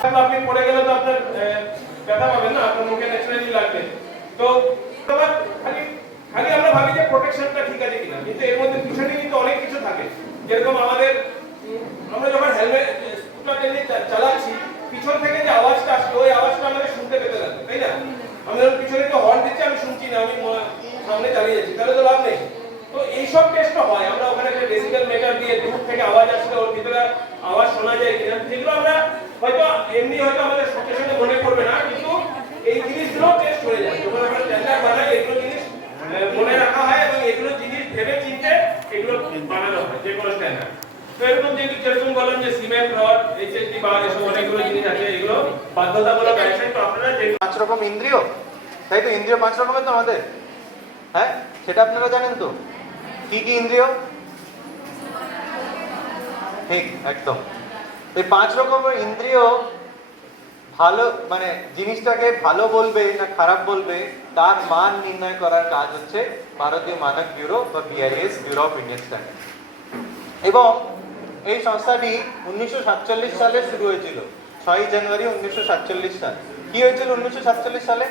আপনি পড়ে গেলে তো আপনার ব্যথা পাবেন না, আপনার মুখে ন্যাচারালি লাগবে। তো আবার খালি খালি আমরা ভাবি যে প্রোটেকশনটা ঠিক আছে কিনা, কিন্তু এর মধ্যে পিছনে কিন্তু অনেক কিছু থাকে। যেরকম আমাদের আমরা যখন হেলমেট স্কুটারটা নিয়ে চালাচ্ছি, পিছন থেকে যে আওয়াজটা আসছে ওই আওয়াজটা আমাদের শুনতে পেতে লাগবে, তাই না? আমি যখন পিছনে তো হর্ন দিচ্ছে, আমি শুনছি না, আমি সামনে চালিয়ে যাচ্ছি, তাহলে তো লাভ নেই। তো এইসব টেস্টও হয়, আমরা ওখানে একটা ডেসিবেল মিটার দিয়ে দূর থেকে আওয়াজ আসলে ওর ভিতরে আওয়াজ শোনা যায় কিনা, যেগুলো আমরা হয়তো এমনি হয়তো আমাদের সঙ্গে সঙ্গে মনে পড়বে না, কিন্তু এই জিনিসগুলো টেস্ট হয়ে যায়। যখন আমরা স্ট্যান্ডার্ড বানাই, এগুলো জিনিস মনে রাখা হয় এবং এগুলো জিনিস ভেবে চিনতে এগুলো বানানো হয়, যে কোনো স্ট্যান্ডার্ড তো যেরকম বললাম যে সিমেন্ট রড এইচএসডি বার অনেকগুলো জিনিস আছে, এগুলো বাধ্যতামূলক তো আপনারা পাঁচ রকম ইন্দ্রিয়? তাই তো ইন্দ্রিয় পাঁচ রকমের তো আমাদের। হ্যাঁ? সেটা আপনারা জানেন তো? কি কি ইন্দ্রিয়? ঠিক, একদম। এই পাঁচ রকমের ইন্দ্রিয় ভালো মানে জিনিসটাকে ভালো বলবে না খারাপ বলবে, তার মান নির্ণয় করার কাজ হচ্ছে ভারতীয় মানক ব্যুরো বা BIS bureau of Indian standard এবং এই সংস্থাটি উনিশশো সাতচল্লিশ সালে শুরু হয়েছিল, ছয়ই জানুয়ারি উনিশশো সাতচল্লিশ সাল। কি হয়েছিল উনিশশো সাতচল্লিশ সালে?